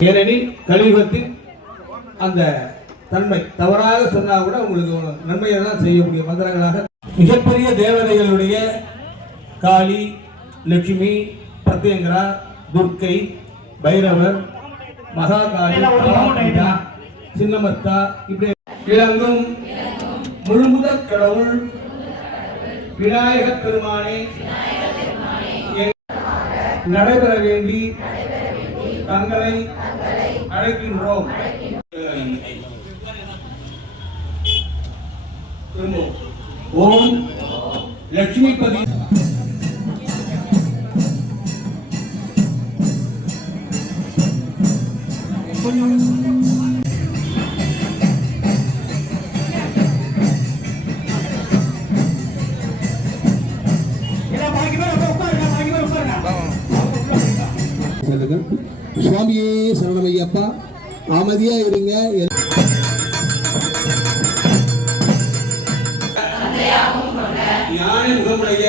ஏனெனில் கலியுகத்தில் அந்த தன்மை தவறாக சொன்னா கூட உங்களுக்கு நன்மையை தான் செய்யக்கூடிய மந்திரங்களாக மிகப்பெரிய தேவதைகளுடைய காளி லட்சுமி பிரத்யங்கரா துர்க்கை பைரவர் மகாகாளி சின்னமத்தா இப்படி விளங்கும் முழுமுதற் கடவுள் விநாயகப் பெருமானே நடைபெற வேண்டி தங்களை அழைக்கின்றோம் திரும்பவும். ஓம் லட்சுமிபதி சொல்லுங்கள் சுவாமியே சரணமையப்பா. அமைதியா இருங்க. யானை முகமுடைய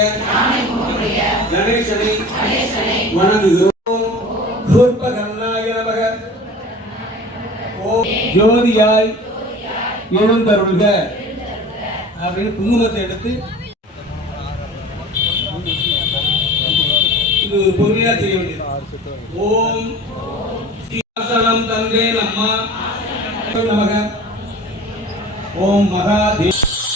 கணேசனை வணங்குகிறோம். ஜோதியாய் எழுந்தருள்க. அப்படின்னு குங்குமத்தை எடுத்து இது ஒரு பொறுமையா செய்ய வேண்டியது ஓம் ஸ்ரீவாசனம் தந்தே நம்மா நமக ஓம் மகாதேவ் சரணம்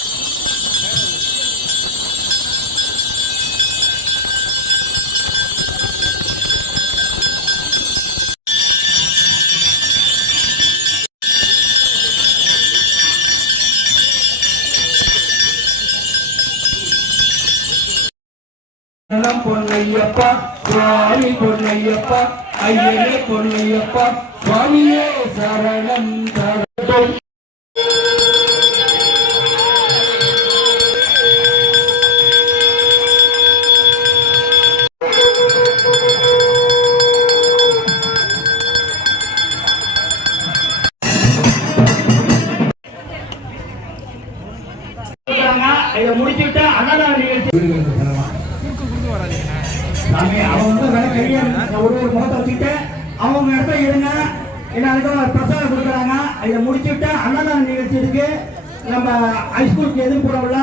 பொன்னையப்பா சுவாமி பொன்னையப்பா ஐயனே பொன்னையப்பா சுவாமியே சரணம் சரணம் இதை முடிச்சுட்டு அன்னதான நிகழ்ச்சி அவங்க வந்து வேலை கையா ஒரு ஒரு முகத்தை வச்சுக்கிட்டு அவங்க இடத்துல இருங்க. எல்லாருக்கும் பிரசாதம் கொடுக்குறாங்க. இதை முடிச்சுட்டு அன்னதான நிகழ்ச்சி இருக்கு. நம்ம ஹைஸ்கூலுக்கு எதிர்ப்புற உள்ள